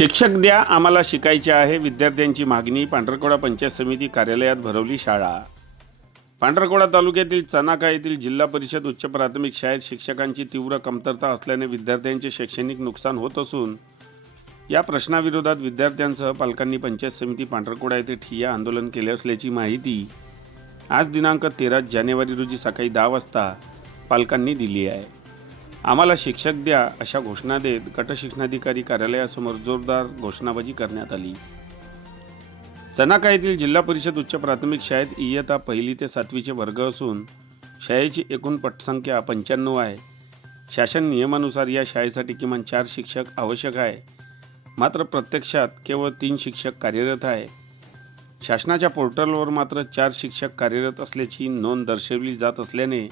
शिक्षक द्या आम्हाला शिकायचे आहे. विद्यार्थ्यांची मागणी पांढरकोडा पंचायत समिती कार्यालयात भरवली शाळा. पांढरकोडा तालुक्यातील चनाका येथील जिल्हा परिषद उच्च प्राथमिक शाळेत शिक्षकांची तीव्र कमतरता असल्याने विद्यार्थ्यांचे शैक्षणिक नुकसान होत असून या प्रश्नाविरोधात विद्यार्थ्यांसह पालकांनी पंचायत समिती पांढरकोडा येथे ठिय्या आंदोलन केले असल्याची माहिती आज दिनांक तेरा जानेवारी रोजी सकाळी दहा वाजता पालकांनी दिली आहे. आम्हाला शिक्षक द्या अशा घोषणा देत गटशिक्षणाधिकारी कार्यालयासमोर जोरदार घोषणाबाजी करण्यात आली. चनाका येथील जिल्हा परिषद उच्च प्राथमिक शाळेत इयत्ता पहिली ते सातवीचे वर्ग असून शाळेची एकूण पटसंख्या पंच्याण्णव आहे. शासन नियमानुसार या शाळेसाठी किमान चार शिक्षक आवश्यक आहे. मात्र प्रत्यक्षात केवळ तीन शिक्षक कार्यरत आहे. शासनाच्या पोर्टलवर मात्र चार शिक्षक कार्यरत असल्याची नोंद दर्शवली जात असल्याने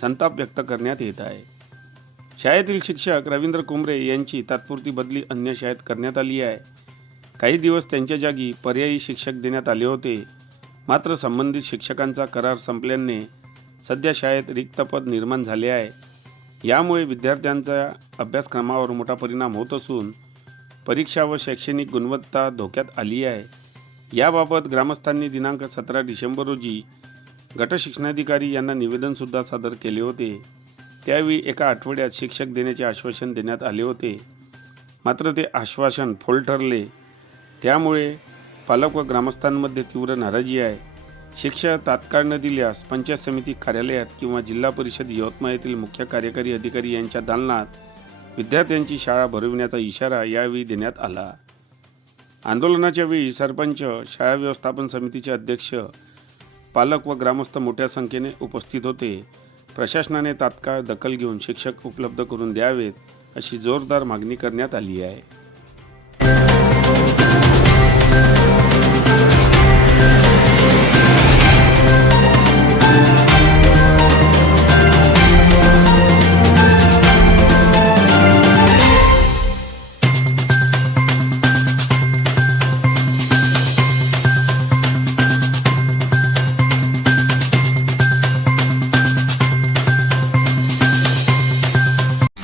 संताप व्यक्त करण्यात येत आहे. शाळेतील शिक्षक रवींद्र कुंबरे यांची तात्पुरती बदली अन्य शाळेत करण्यात आली आहे. काही दिवस त्यांच्या जागी पर्यायी शिक्षक देण्यात आले होते. मात्र संबंधित शिक्षकांचा करार संपल्याने सध्या शाळेत रिक्त पद निर्माण झाले आहे. यामुळे विद्यार्थ्यांच्या अभ्यासक्रमावर मोठा परिणाम होत असून परीक्षा व शैक्षणिक गुणवत्ता धोक्यात आली आहे. याबाबत ग्रामस्थांनी दिनांक सतरा डिसेंबर रोजी गटशिक्षणाधिकारी यांना निवेदनसुद्धा सादर केले होते. त्यावेळी एका आठवड्यात शिक्षक देण्याचे आश्वासन देण्यात आले होते. मात्र ते आश्वासन फोल ठरले. त्यामुळे पालक व ग्रामस्थांमध्ये तीव्र नाराजी आहे. शिक्षा तात्काळ न दिल्यास पंचायत समिती कार्यालयात किंवा जिल्हा परिषद यवतमाळ येथील मुख्य कार्यकारी अधिकारी यांच्या दालनात विद्यार्थ्यांची शाळा भरविण्याचा इशारा यावेळी देण्यात आला. आंदोलनाच्या वेळी सरपंच शाळा व्यवस्थापन समितीचे अध्यक्ष पालक व ग्रामस्थ मोठ्या संख्येने उपस्थित होते. प्रशासनाने तात्काळ दखल घेऊन शिक्षक उपलब्ध करून द्यावेत अशी जोरदार मागणी करण्यात आली आहे.